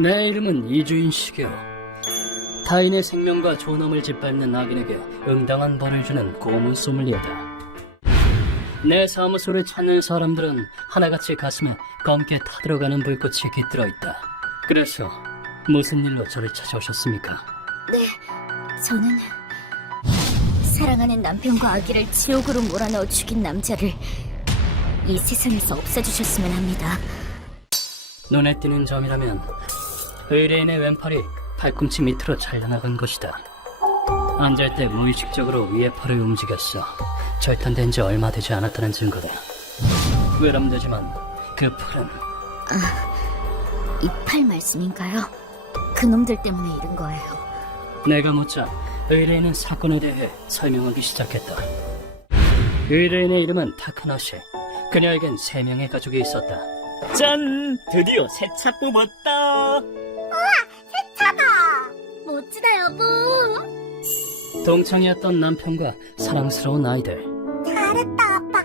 내 이름은 이주인식이요. 타인의 생명과 존엄을 짓밟는 악인에게 응당한 벌을 주는 고문 소믈리에다. 내 사무소를 찾는 사람들은 하나같이 가슴에 검게 타들어가는 불꽃이 깃들어 있다. 그래서 무슨 일로 저를 찾아오셨습니까? 네, 저는 사랑하는 남편과 아기를 지옥으로 몰아넣어 죽인 남자를 이 세상에서 없애주셨으면 합니다. 눈에 띄는 점이라면 의뢰인의 왼팔이 팔꿈치 밑으로 잘려나간 것이다. 앉을 때 무의식적으로 위의 팔을 움직였어. 절단된 지 얼마 되지 않았다는 증거다. 외람되지만 그 팔은... 이 팔 말씀인가요? 그놈들 때문에 이른 거예요. 내가 묻자 의뢰인은 사건에 대해 설명하기 시작했다. 의뢰인의 이름은 타카나시. 그녀에겐 3명의 가족이 있었다. 짠! 드디어 새 차 뽑았다! 멋지다, 여보. 동창이었던 남편과 사랑스러운 아이들. 잘했다, 아빠.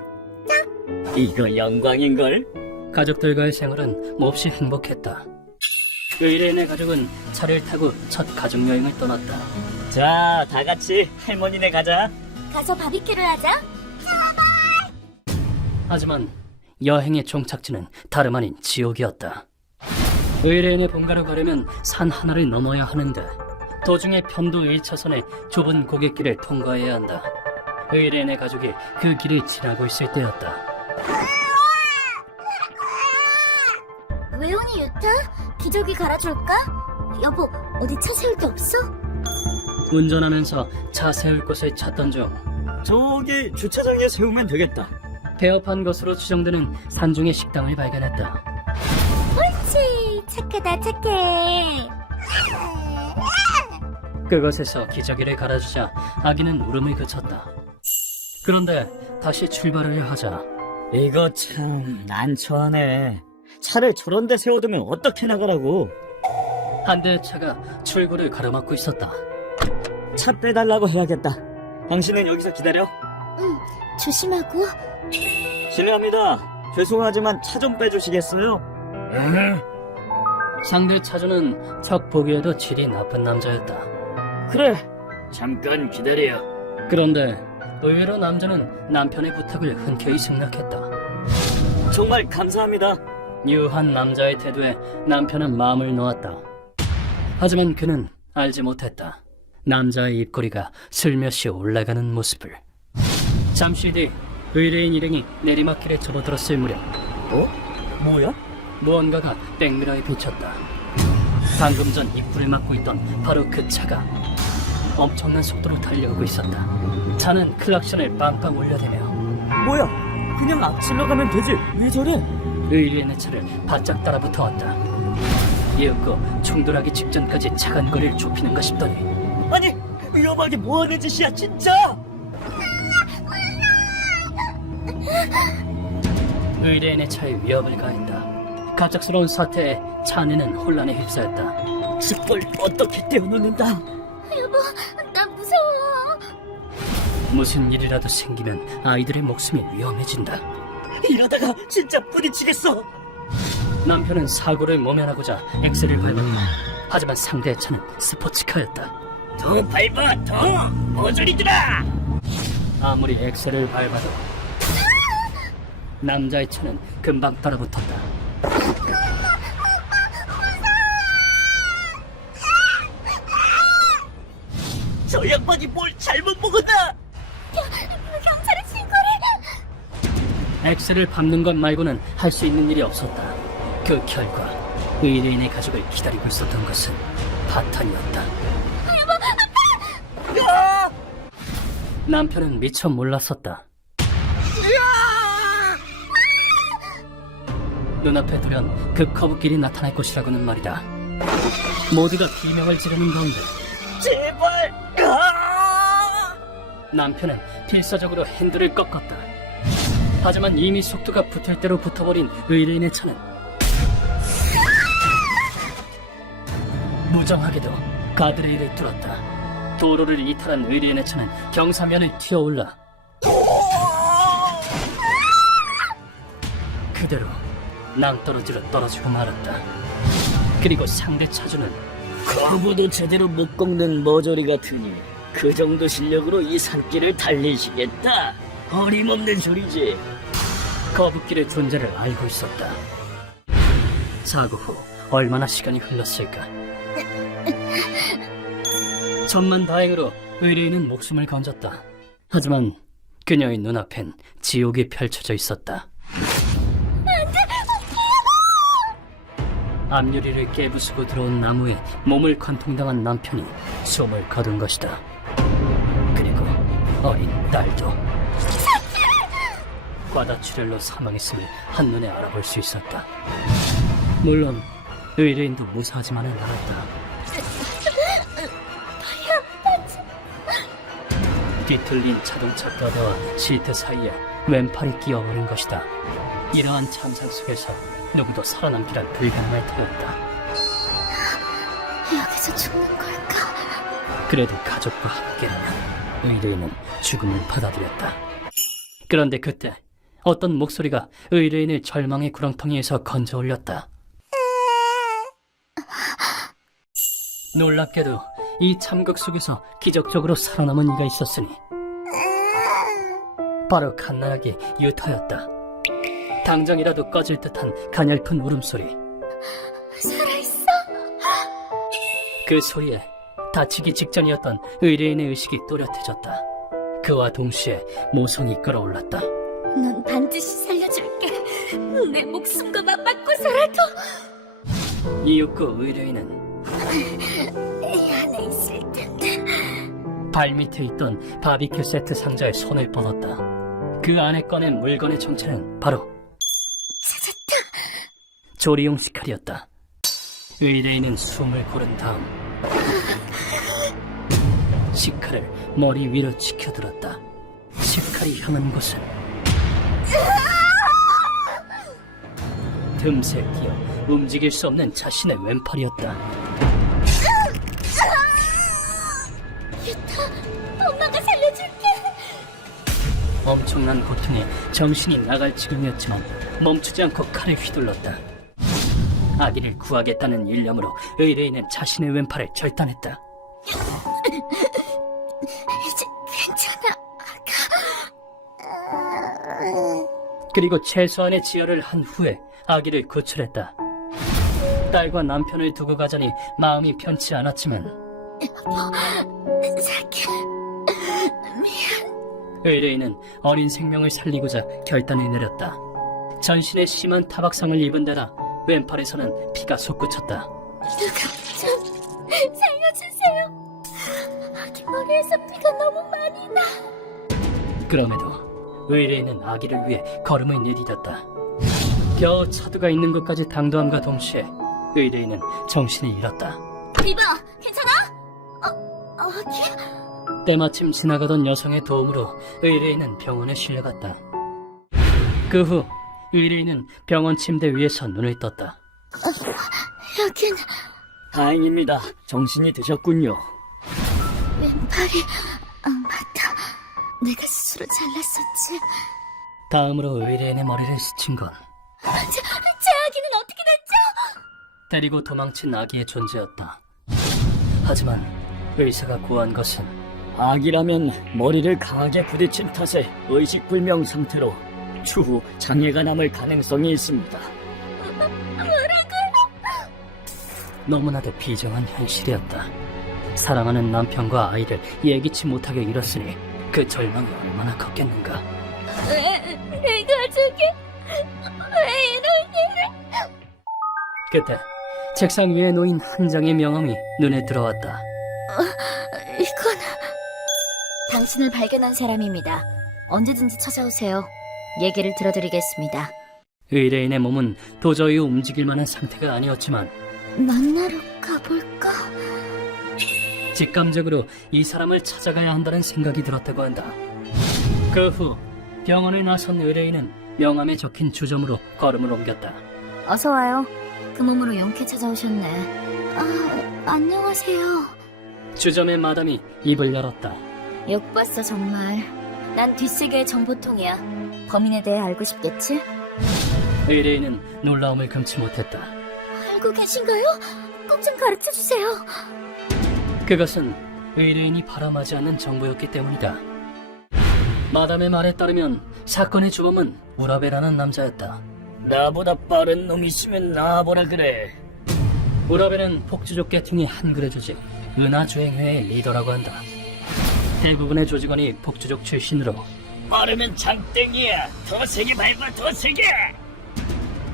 이거 영광인걸? 가족들과의 생활은 몹시 행복했다. 의뢰인의 가족은 차를 타고 첫 가족여행을 떠났다. 자, 다 같이 할머니네 가자. 가서 바비큐를 하자. 하지만 여행의 종착지는 다름 아닌 지옥이었다. 의뢰인의 본가로 가려면 산 하나를 넘어야 하는데 도중에 편도 1차선의 좁은 고갯길을 통과해야 한다. 의뢰인의 가족이 그 길을 지나고 있을 때였다. 왜 오니, 유타? 기저귀 갈아줄까? 여보, 어디 차 세울 데 없어? 운전하면서 차 세울 곳을 찾던 중 저기 주차장에 세우면 되겠다. 폐업한 것으로 추정되는 산중의 식당을 발견했다. 옳지, 착하다, 착해. 그것에서 기저귀를 갈아주자 아기는 울음을 그쳤다. 그런데 다시 출발을 하자 이거 참 난처하네. 차를 저런 데 세워두면 어떻게 나가라고? 한 대의 차가 출구를 가로막고 있었다. 차 빼달라고 해야겠다. 당신은 여기서 기다려. 조심하고. 실례합니다. 죄송하지만 차 좀 빼주시겠어요? 상대 차주는 척 보기에도 질이 나쁜 남자였다. 그래. 잠깐 기다려. 그런데 의외로 남자는 남편의 부탁을 흔쾌히 승낙했다. 정말 감사합니다. 유한 남자의 태도에 남편은 마음을 놓았다. 하지만 그는 알지 못했다. 남자의 입꼬리가 슬며시 올라가는 모습을. 잠시 뒤 의뢰인 일행이 내리막길에 접어들었을 무렵 뭐야? 무언가가 백미러에 비쳤다. 방금 전 입구를 막고 있던 바로 그 차가 엄청난 속도로 달려오고 있었다. 차는 클락션을 빵빵 울려대며 뭐야? 그냥 앞질러 가면 되지. 왜 저래? 의뢰인의 차를 바짝 따라붙어왔다. 이윽고 충돌하기 직전까지 차간거리를 좁히는가 싶더니 아니, 위험하게 뭐하는 짓이야, 진짜! 의뢰인의 차에 위협을 가했다. 갑작스러운 사태에 차 안에는 혼란에 휩싸였다. 저걸 어떻게 떼어놓는다? 여보, 나 무서워. 무슨 일이라도 생기면 아이들의 목숨이 위험해진다. 이러다가 진짜 부딪히겠어. 남편은 사고를 모면하고자 엑셀을 밟았다. 하지만 상대의 차는 스포츠카였다. 더 밟아, 더! 모조리들아! 아무리 엑셀을 밟아도 남자의 차는 금방 따라붙었다. 저 양반이 뭘 잘못 먹었나? 경찰에 신고를. 엑셀을 밟는 것 말고는 할 수 있는 일이 없었다. 그 결과 의뢰인의 가족을 기다리고 있었던 것은 파탄이었다. 남편은 미처 몰랐었다. 눈앞에 두면 그 커브길이 나타날 것이라고는 말이다. 모두가 비명을 지르는 가운데 제발! 남편은 필사적으로 핸들을 꺾었다. 하지만 이미 속도가 붙을 대로 붙어버린 의뢰인의 차는 무정하게도 가드레일을 뚫었다. 도로를 이탈한 의뢰인의 차는 경사면을 튀어올라 그대로 낭떠러지로 떨어지고 말았다. 그리고 상대 차주는 거부도 제대로 못 꺾는 머저리 같으니 그 정도 실력으로 이 산길을 달리시겠다. 어림없는 소리지. 거북길의 존재를 알고 있었다. 사고 후 얼마나 시간이 흘렀을까. 천만다행으로 의뢰인은 목숨을 건졌다. 하지만 그녀의 눈앞엔 지옥이 펼쳐져 있었다. 앞유리를 깨부수고 들어온 나무에 몸을 관통당한 남편이 숨을 거둔 것이다. 그리고 어린 딸도 과다출혈로 사망했음을 한눈에 알아볼 수 있었다. 물론 의뢰인도 무사하지만은 않았다. 뒤틀린 자동차 뼈대와 시트 사이에 왼팔이 끼어버린 것이다. 이러한 참상 속에서 누구도 살아남기란 불가능할 터였다. 여기서 죽는 걸까? 그래도 가족과 함께라면 의뢰인은 죽음을 받아들였다. 그런데 그때 어떤 목소리가 의뢰인을 절망의 구렁텅이에서 건져 올렸다. 놀랍게도 이 참극 속에서 기적적으로 살아남은 이가 있었으니 바로 갓난아기 유타였다. 당장이라도 꺼질 듯한 가냘픈 울음소리. 살아있어? 그 소리에 다치기 직전이었던 의뢰인의 의식이 또렷해졌다. 그와 동시에 모성이 끌어올랐다. 넌 반드시 살려줄게. 내 목숨과 맞받고서라도. 이윽고 의뢰인은 이 안에 있을 텐데. 발밑에 있던 바비큐 세트 상자에 손을 뻗었다. 그 안에 꺼낸 물건의 정체는 바로 찾았다. 조리용 식칼이었다. 의뢰인은 숨을 고른 다음 식칼을 머리 위로 치켜들었다. 식칼이 향한 곳은 틈새 끼어 움직일 수 없는 자신의 왼팔이었다. 유타, 엄마가 살려줄게. 엄청난 고통에 정신이 나갈 지경이었지만 멈추지 않고 칼을 휘둘렀다. 아기를 구하겠다는 일념으로 의뢰인은 자신의 왼팔을 절단했다. 이제 괜찮아. 그리고 최소한의 지혈을 한 후에 아기를 구출했다. 딸과 남편을 두고 가자니 마음이 편치 않았지만 자기, 의뢰인은 어린 생명을 살리고자 결단을 내렸다. 전신에 심한 타박상을 입은 데다 왼팔에서는 피가 솟구쳤다. 누가 좀 살려주세요. 아기 머리에서 피가 너무 많이 나. 그럼에도 의뢰인은 아기를 위해 걸음을 내디뎠다. 겨우 차두가 있는 것까지 당도함과 동시에 의뢰인은 정신을 잃었다. 이봐, 괜찮아? 아기? 때마침 지나가던 여성의 도움으로 의뢰인은 병원에 실려갔다. 그 후 의뢰인은 병원 침대 위에서 눈을 떴다. 여긴 다행입니다. 정신이 드셨군요. 왼팔이. 맞다. 내가 스스로 잘랐었지. 다음으로 의뢰인의 머리를 스친 건 제 아기는 어떻게 됐죠? 때리고 도망친 아기의 존재였다. 하지만 의사가 구한 것은 아기라면 머리를 강하게 부딪힌 탓에 의식불명 상태로 추후 장애가 남을 가능성이 있습니다. 너무나도 비정한 현실이었다. 사랑하는 남편과 아이를 예기치 못하게 잃었으니 그 절망이 얼마나 컸겠는가. 내 가족이 왜 이런 일을? 그때 책상 위에 놓인 한 장의 명함이 눈에 들어왔다. 이건 당신을 발견한 사람입니다. 언제든지 찾아오세요. 얘기를 들어드리겠습니다. 의뢰인의 몸은 도저히 움직일 만한 상태가 아니었지만 만나러 가볼까? 직감적으로 이 사람을 찾아가야 한다는 생각이 들었다고 한다. 그 후 병원을 나선 의뢰인은 명함에 적힌 주점으로 걸음을 옮겼다. 어서 와요. 그 몸으로 용케 찾아오셨네. 안녕하세요. 주점의 마담이 입을 열었다. 욕봤어 정말. 난 뒷세계의 정보통이야. 범인에 대해 알고 싶겠지? 의뢰인은 놀라움을 금치 못했다. 알고 알고 계신가요? 꼭 좀 가르쳐주세요. 그것은 의뢰인이 바람하지 않는 정보였기 때문이다. 마담의 말에 따르면 사건의 주범은 우라베라는 남자였다. 나보다 빠른 놈이 있으면 나와보라 그래. 우라베는 폭주족 계통의 한글의 조직 은하주행회의 리더라고 한다. 대부분의 조직원이 폭주족 출신으로 빠르면 장땡이야. 더 세게 밟아, 더 세게.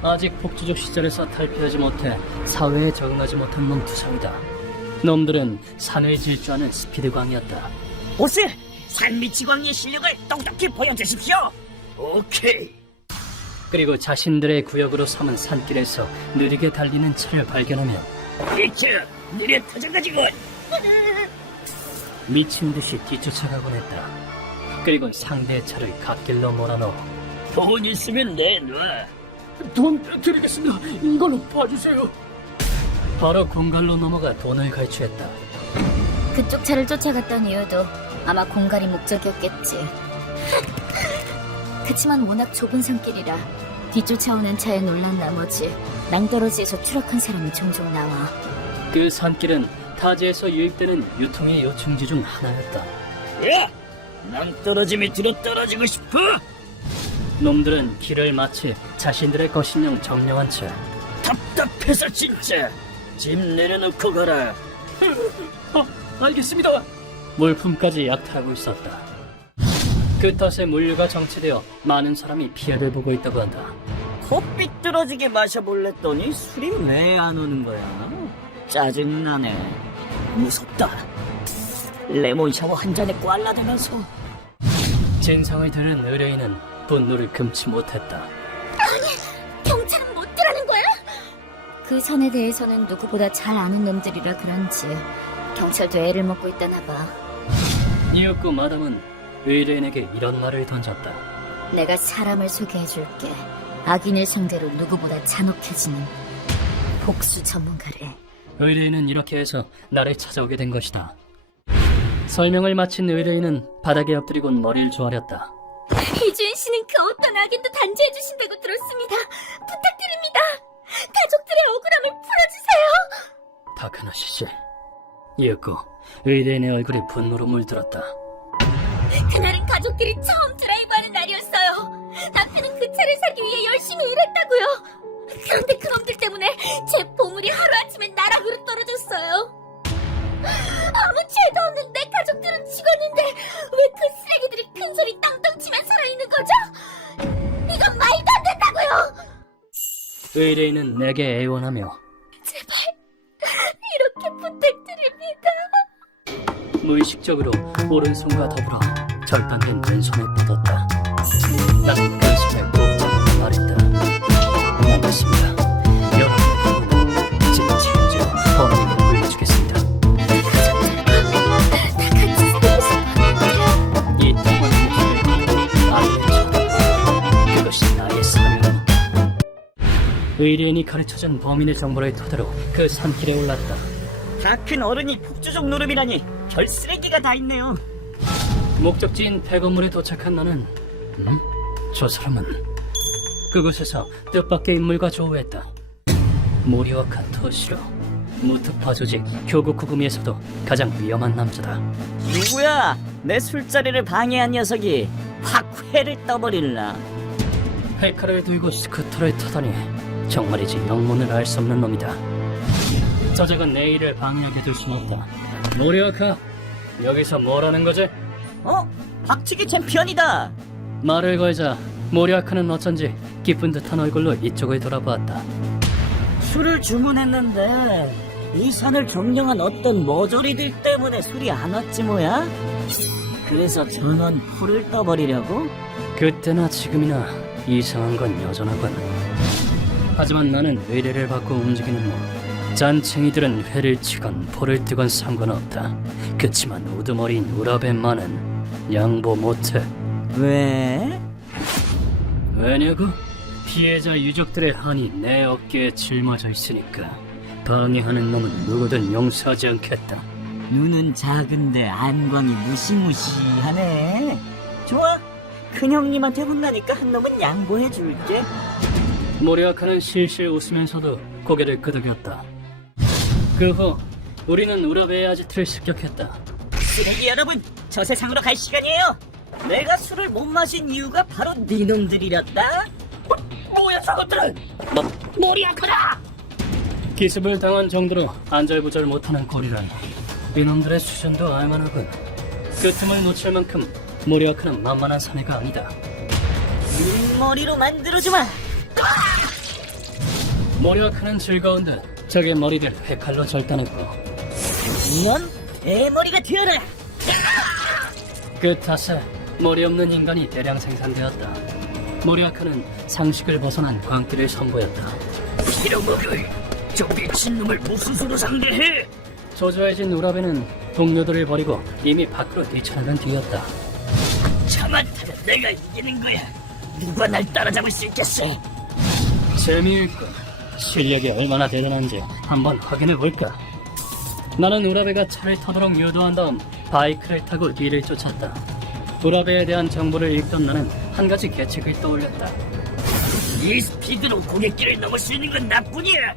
아직 폭주족 시절에서 탈피하지 못해 사회에 적응하지 못한 놈 투성이다. 놈들은 산을 질주하는 스피드광이었다. 보스, 산미치광의 실력을 똑똑히 보여주십시오. 오케이. 그리고 자신들의 구역으로 삼은 산길에서 느리게 달리는 차를 발견하면 비켜, 느려 터져가지고. 미친 듯이 뒤쫓아가곤 했다. 그리고 상대의 차를 갓길로 몰아넣어 돈 있으면 내놔. 돈 드리겠습니다. 이걸로 봐주세요. 바로 공갈로 넘어가 돈을 갈취했다. 그쪽 차를 쫓아갔던 이유도 아마 공갈이 목적이었겠지. 그치만 워낙 좁은 산길이라 뒤쫓아오는 차에 놀란 나머지 낭떠러지에서 추락한 사람이 종종 나와. 그 산길은 타지에서 유입되는 유통의 요충지 중 하나였다. 야, 낭떠러짐이 들어 떨어지고 싶어? 놈들은 길을 마치 자신들의 것인영 점령한 채 답답해서 진짜. 짐 내려놓고 가라. 알겠습니다. 물품까지 약탈하고 있었다. 그 탓에 물류가 정체되어 많은 사람이 피해를 보고 있다고 한다. 코 삐뚤어지게 마셔볼랬더니 술이 왜 안 오는 거야? 짜증나네. 무섭다. 레몬 샤워 한 잔에 꽐라대면서. 진상을 들은 의뢰인은 분노를 금치 못했다. 경찰은 못 들라는 거야? 그 선에 대해서는 누구보다 잘 아는 놈들이라 그런지 경찰도 애를 먹고 있다나 봐. 이윽고 마담은 의뢰인에게 이런 말을 던졌다. 내가 사람을 소개해줄게. 악인을 상대로 누구보다 잔혹해지는 복수 전문가를. 의뢰인은 이렇게 해서 나를 찾아오게 된 것이다. 설명을 마친 의뢰인은 바닥에 엎드리곤 머리를 조아렸다. 이주인 씨는 그 어떤 악인도 단죄해주신다고 들었습니다. 부탁드립니다. 가족들의 억울함을 풀어주세요. 다카노시 씨. 이윽고 의뢰인의 얼굴에 분노로 물들었다. 그날은 가족들이 처음 드라이브하는 날이었어요. 남편은 그 차를 사기 위해 열심히 일했다고요. 그런데 그놈들 때문에 제 보물이 하루아침에 나락으로 떨어졌어요. 아무 죄도 없는 내 가족들은 죽었는데 왜 그 쓰레기들이 큰 소리 땅땅 치며 살아있는 거죠? 이건 말도 안 된다고요. 의뢰인은 내게 애원하며 제발 이렇게 부탁드립니다. 무의식적으로 오른손과 더불어 절단된 왼손에 뻗었다. 나는 그 손에 꼭 잡고 말했다. 고맙습니다. 여러분의 도움은 제 책임지어 범인을 물려주겠습니다. 이 동안의 목숨을 알려줘. 그것이 나의 사명이다. 의뢰인이 가르쳐준 범인의 정보를 토대로 그 산길에 올랐다. 다 큰 어른이 폭주족 노름이라니 별 쓰레기가 다 있네요. 목적지인 폐건물에 도착한 나는 저 사람은 그곳에서 뜻밖의 인물과 조우했다. 모리와카 토시로 무트파 조직 교국구 구미에서도 가장 위험한 남자다. 누구야? 내 술자리를 방해한 녀석이 확 회를 떠버릴라. 회칼을 들고 스쿠터를 타다니 정말이지 영문을 알 수 없는 놈이다. 저작은 내 일을 방해하게 될 수는 없다. 모리와카, 여기서 뭐라는 거지? 박치기 챔피언이다. 말을 걸자 모리와카는 어쩐지 기쁜 듯한 얼굴로 이쪽을 돌아보았다. 술을 주문했는데 이 산을 점령한 어떤 머저리들 때문에 술이 안 왔지 뭐야? 그래서 전원 풀을 떠버리려고? 그때나 지금이나 이상한 건 여전하군. 하지만 나는 의뢰를 받고 움직이는 놈. 잔챙이들은 회를 치건 포를 뜨건 상관없다. 그치만 우두머리인 우라벤만은 양보 못해. 왜? 왜냐고? 피해자 유족들의 한이 내 어깨에 짊어져 있으니까 방해하는 놈은 누구든 용서하지 않겠다. 눈은 작은데 안광이 무시무시하네. 좋아, 큰형님한테 혼나니까 한 놈은 양보해줄게. 모리아카는 실실 웃으면서도 고개를 끄덕였다. 그 후 우리는 우라베의 아지트를 습격했다. 쓰레기 여러분, 저 세상으로 갈 시간이에요. 내가 술을 못 마신 이유가 바로 니놈들이랬다. 뭐야 저것들은? 머리 아프다. 기습을 당한 정도로 안절부절 못하는 꼴이란 이놈들의 수준도 알만하군. 그 틈을 놓칠 만큼 모리아크는 만만한 사내가 아니다. 머리로 만들어주마. 모리아크는 즐거운 듯 적의 머리를 회칼로 절단했고 넌 대머리가 되어라. 그 탓에 머리 없는 인간이 대량 생산되었다. 모리아크는 상식을 벗어난 광기를 선보였다. 빌어먹을 저 미친놈을 무슨 수로 상대해? 조조해진 우라베는 동료들을 버리고 이미 밖으로 뛰쳐나간 뒤였다. 참았다면 내가 이기는 거야. 누가 날 따라잡을 수 있겠어? 재미있군. 실력이 얼마나 대단한지 한번 확인해볼까? 나는 우라베가 차를 타도록 유도한 다음 바이크를 타고 뒤를 쫓았다. 우라베에 대한 정보를 읽던 나는 한 가지 계책을 떠올렸다. 이 스피드로 고갯길을 넘을 수 있는 건 나뿐이야.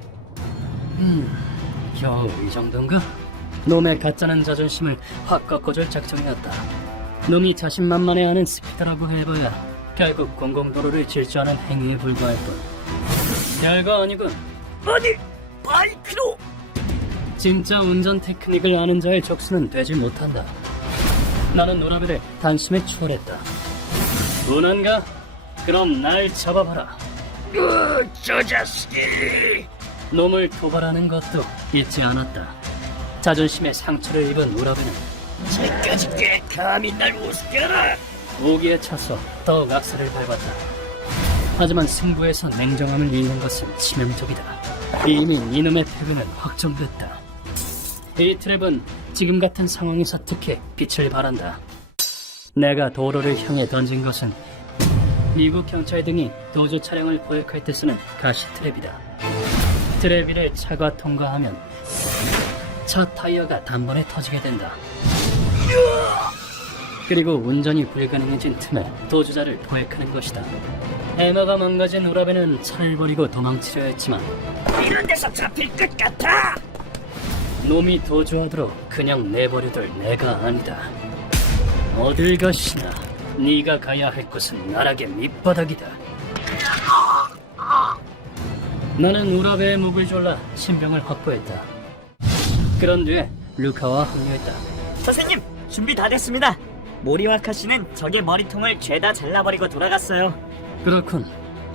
겨우 이 정도인가? 놈의 가짜는 자존심을 확 꺾어줄 작정이었다. 놈이 자신만만해하는 스피드라고 해봐야 결국 공공도로를 질주하는 행위에 불과할 뿐. 별거 아니군. 아니, 바이크로? 진짜 운전 테크닉을 아는 자의 적수는 되지 못한다. 나는 우라베를 단숨에 추월했다. 운한가? 그럼 날 잡아봐라. 저 자식이. 놈을 도발하는 것도 잊지 않았다. 자존심에 상처를 입은 우라베는 저까지 꽤 감히 날 우습게 하라. 오기에 차서 더욱 악세를 밟았다. 하지만 승부에서 냉정함을 잃는 것은 치명적이다. 이미 이놈의 패배는 확정됐다. 이 트랩은 지금 같은 상황에서 특히 빛을 발한다. 내가 도로를 향해 던진 것은 미국 경찰 등이 도주 차량을 포획할 때 쓰는 가시 트랩이다. 트랩 위를 차가 통과하면 차 타이어가 단번에 터지게 된다. 그리고 운전이 불가능해진 틈에 도주자를 포획하는 것이다. 해마가 망가진 우라베는 차를 버리고 도망치려 했지만 이런 데서 잡힐 것 같아. 놈이 도주하도록 그냥 내버려둘 내가 아니다. 어딜 가시나 네가 가야 할 곳은 나락의 밑바닥이다. 나는 우라베의 목을 졸라 신병을 확보했다. 그런 뒤에 루카와 합류했다. 선생님, 준비 다 됐습니다. 모리와카 씨는 적의 머리통을 죄다 잘라버리고 돌아갔어요. 그렇군.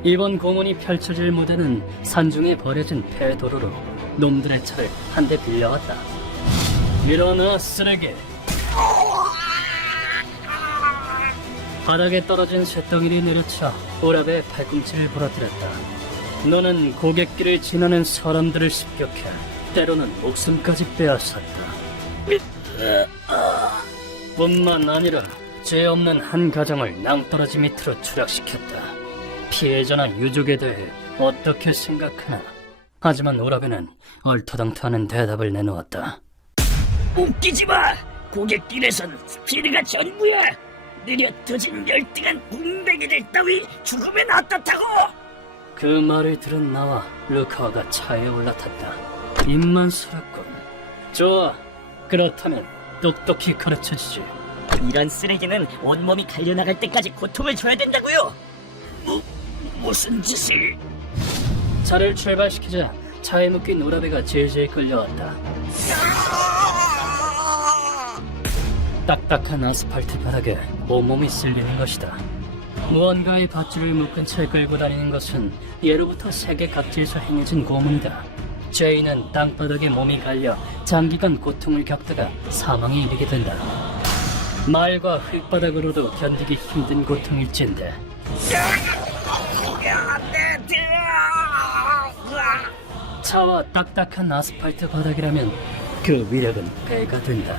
이번 공원이 펼쳐질 무대는 산중에 버려진 폐도로로 놈들의 차를 한 대 빌려왔다. 일어나, 쓰레기. 바닥에 떨어진 쇳덩이를 내려쳐 오라베의 팔꿈치를 부러뜨렸다. 너는 고갯길을 지나는 사람들을 습격해 때로는 목숨까지 빼앗았다. 뿐만 아니라 죄 없는 한 가정을 낭떠러지 밑으로 추락시켰다. 피해자나 유족에 대해 어떻게 생각하나? 하지만 오라베는 얼토당토하는 대답을 내놓았다. 웃기지 마! 고갯길에선 스피드가 전부야! 느려터진 열등한 웅뱅이들 따위 죽으면 어떻다고! 그 말을 들은 나와 루카와가 차에 올라탔다. 입만 살았군. 좋아. 그렇다면 똑똑히 가르쳐주지. 이런 쓰레기는 온몸이 갈려나갈 때까지 고통을 줘야 된다고요! 무슨 짓을... 차를 출발시키자 차에 묶인 오라베가 질질 끌려왔다. 딱딱한 아스팔트 바닥에 온몸이 쓸리는 것이다. 무언가의 밧줄을 묶은 채 끌고 다니는 것은 예로부터 세계 각지에서 행해진 고문이다. 죄인은 땅바닥에 몸이 갈려 장기간 고통을 겪다가 사망에 이르게 된다. 말과 흙바닥으로도 견디기 힘든 고통일진데 차와 딱딱한 아스팔트 바닥이라면 그 위력은 배가 된다.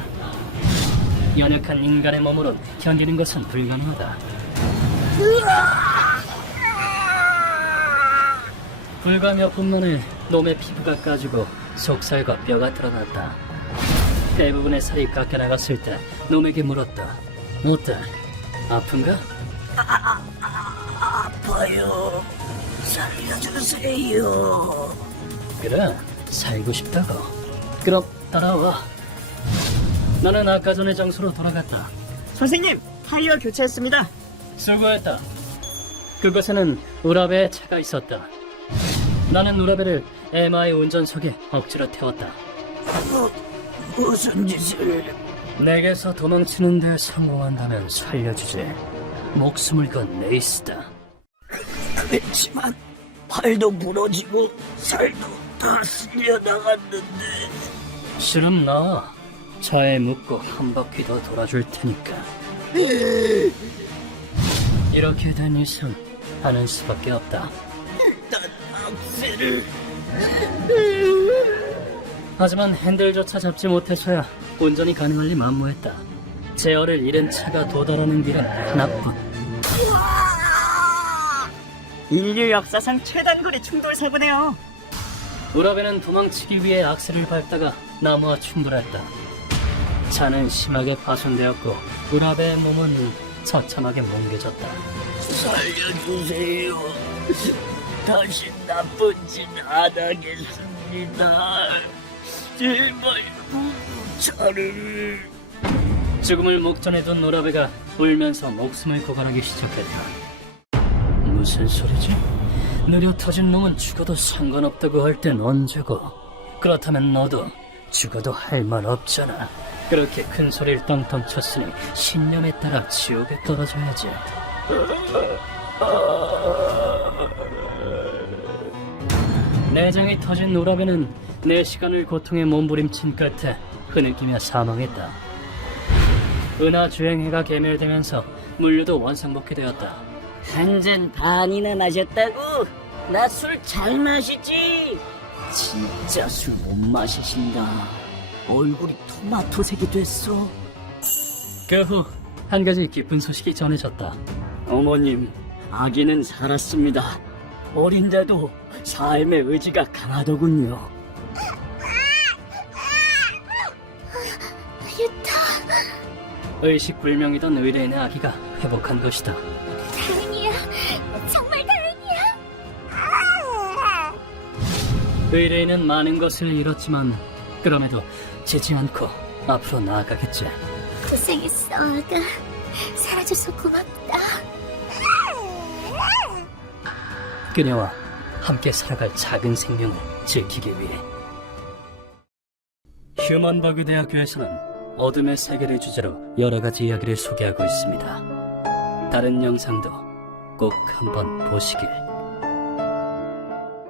연약한 인간의 몸으로 견디는 것은 불가능하다. 불과 몇 분 만에 놈의 피부가 까지고 속살과 뼈가 드러났다. 대부분의 살이 깎여나갔을 때 놈에게 물었다. 어때? 아픈가? 아파요. 살려주세요. 그래, 살고 싶다고. 그럼 따라와. 나는 아까 전의 장소로 돌아갔다. 선생님, 타이어 교체했습니다. 수고했다. 그곳에는 우라베의 차가 있었다. 나는 우라베를 에마의 운전석에 억지로 태웠다. 무슨 짓을... 내게서 도망치는 데 성공한다면 살려주지. 목숨을 건 네이스다. 그랬지만 팔도 부러지고 살도 다 쓸려 나갔는데... 실은 나 차에 묶고 한 바퀴 더 돌아줄 테니까. 이렇게 된 이상 하는 수밖에 없다. 난 악셀을... 하지만 핸들조차 잡지 못해서야 운전이 가능할 리 만무했다. 제어를 잃은 차가 도달하는 길은 하나뿐. 인류 역사상 최단거리 충돌 사고네요. 우라베는 도망치기 위해 악셀을 밟다가 나무와 충돌했다. 차는 심하게 파손되었고 우라베의 몸은 처참하게 뭉개졌다. 살려주세요. 다시 나쁜 짓 안 하겠습니다. 제발 차를... 죽음을 목전에 둔 우라베가 울면서 목숨을 고갈하기 시작했다. 무슨 소리지? 느려 터진 놈은 죽어도 상관없다고 할 땐 언제고? 그렇다면 너도 죽어도 할 말 없잖아. 그렇게 큰 소리를 떵떵 쳤으니 신념에 따라 지옥에 떨어져야지. 내장이 터진 우라베는 4시간을 고통에 몸부림친 끝에 흐느끼며 사망했다. 은하 주행해가 개멸되면서 물류도 원상복귀되었다. 한 잔 반이나 마셨다고? 나 술 잘 마시지? 진짜 술 못 마시신다. 얼굴이 토마토색이 됐어. 그 후 한 가지 기쁜 소식이 전해졌다. 어머님, 아기는 살았습니다. 어린데도 삶의 의지가 강하더군요. 유타, 의식불명이던 의뢰인의 아기가 회복한 것이다. 다행이야. 정말 다행이야. 의뢰인은 많은 것을 잃었지만 그럼에도 지지 않고 앞으로 나아가겠지. 고생했어, 아가. 살아줘서 고맙다. 그녀와 함께 살아갈 작은 생명을 지키기 위해. 휴먼버그 대학교에서는 어둠의 세계를 주제로 여러 가지 이야기를 소개하고 있습니다. 다른 영상도 꼭 한번 보시길.